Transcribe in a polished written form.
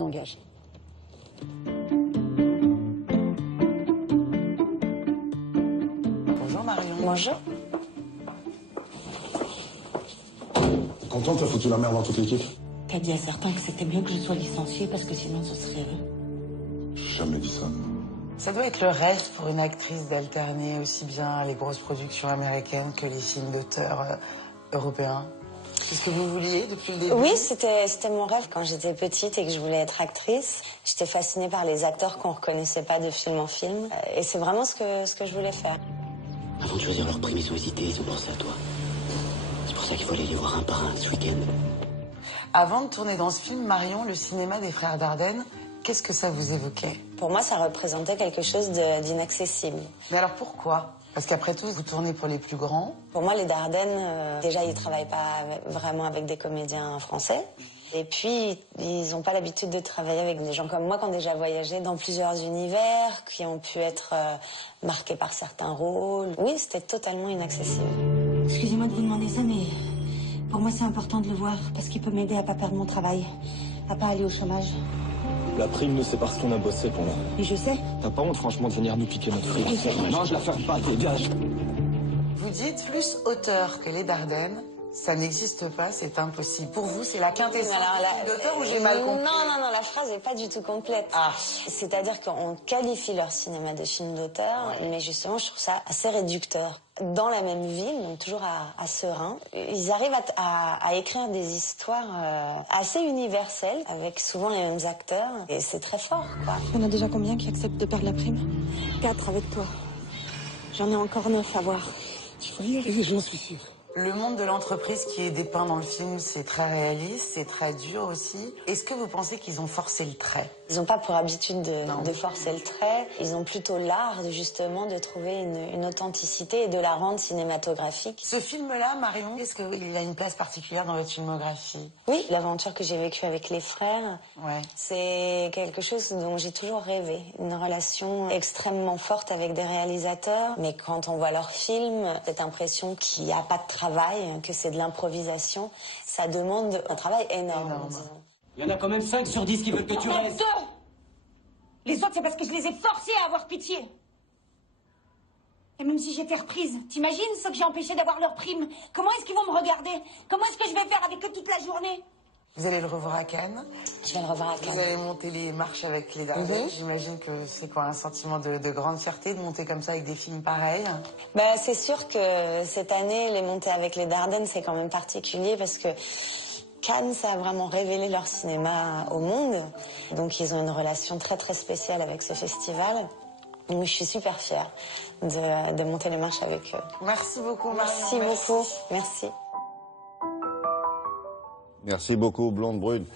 Engage. Bonjour Marion. Bonjour. Content, t'as foutu la merde dans toute l'équipe? T'as dit à certains que c'était mieux que je sois licenciée parce que sinon ce serait eux. J'ai jamais dit ça. Ça doit être le rêve pour une actrice d'alterner aussi bien les grosses productions américaines que les films d'auteurs européens. C'est ce que vous vouliez depuis le début? Oui, c'était mon rêve quand j'étais petite et que je voulais être actrice. J'étais fascinée par les acteurs qu'on reconnaissait pas de film en film. Et c'est vraiment ce que je voulais faire. Avant de choisir leur prime, ils ont hésité, ils ont pensé à toi. C'est pour ça qu'il faut aller les voir un par un ce week-end. Avant de tourner dans ce film, Marion, le cinéma des frères Dardenne, qu'est-ce que ça vous évoquait? Pour moi, ça représentait quelque chose d'inaccessible. Mais alors pourquoi? Parce qu'après tout, vous tournez pour les plus grands. Pour moi, les Dardennes, déjà, ils travaillent pas vraiment avec des comédiens français. Et puis, ils n'ont pas l'habitude de travailler avec des gens comme moi qui ont déjà voyagé dans plusieurs univers, qui ont pu être marqués par certains rôles. Oui, c'était totalement inaccessible. Excusez-moi de vous demander ça, mais pour moi c'est important de le voir parce qu'il peut m'aider à pas perdre mon travail, à pas aller au chômage. La prime, nous, c'est parce qu'on a bossé pour là. Et je sais. T'as pas honte, franchement, de venir nous piquer notre fric? Non, je la ferme pas, dégage. Vous dites plus auteur que les Dardennes. Ça n'existe pas, c'est impossible. Pour vous, c'est la quintessence d'auteur ou j'ai mal compris? Non, la phrase n'est pas du tout complète. Ah. C'est-à-dire qu'on qualifie leur cinéma de film d'auteur, mais justement, je trouve ça assez réducteur. Dans la même ville, donc toujours à Seraing, ils arrivent à écrire des histoires assez universelles, avec souvent les mêmes acteurs, et c'est très fort, quoi. On a déjà combien qui acceptent de perdre la prime? 4 avec toi. J'en ai encore 9 à voir. Tu vas y arriver, j'en suis sûr. Le monde de l'entreprise qui est dépeint dans le film, c'est très réaliste, c'est très dur aussi. Est-ce que vous pensez qu'ils ont forcé le trait? Ils n'ont pas pour habitude de forcer le trait. Ils ont plutôt l'art, justement, de trouver une authenticité et de la rendre cinématographique. Ce film-là, Marion, est-ce qu'il a une place particulière dans votre filmographie? Oui, l'aventure que j'ai vécue avec les frères, Ouais. c'est quelque chose dont j'ai toujours rêvé. Une relation extrêmement forte avec des réalisateurs. Mais quand on voit leurs films, cette impression qu'il n'y a pas de travail, que c'est de l'improvisation, ça demande un travail énorme. Disons. Il y en a quand même 5 sur 10 qui veulent que tu restes. 2. Les autres, c'est parce que je les ai forcés à avoir pitié. Et même si j'étais reprise, t'imagines ceux que j'ai empêchés d'avoir leur prime? Comment est-ce qu'ils vont me regarder? Comment est-ce que je vais faire avec eux toute la journée? Vous allez le revoir à Cannes. Je vais le revoir à Vous Cannes. allez monter les marches avec les Dardennes. J'imagine que c'est quoi, un sentiment de grande fierté de monter comme ça avec des films pareils? Bah, c'est sûr que cette année, les montées avec les Dardennes, c'est quand même particulier parce que Cannes, ça a vraiment révélé leur cinéma au monde. Donc ils ont une relation très très spéciale avec ce festival. Donc je suis super fière de monter les marches avec eux. Merci beaucoup, Marion. Merci beaucoup. Merci. Merci beaucoup, Blonde Brune.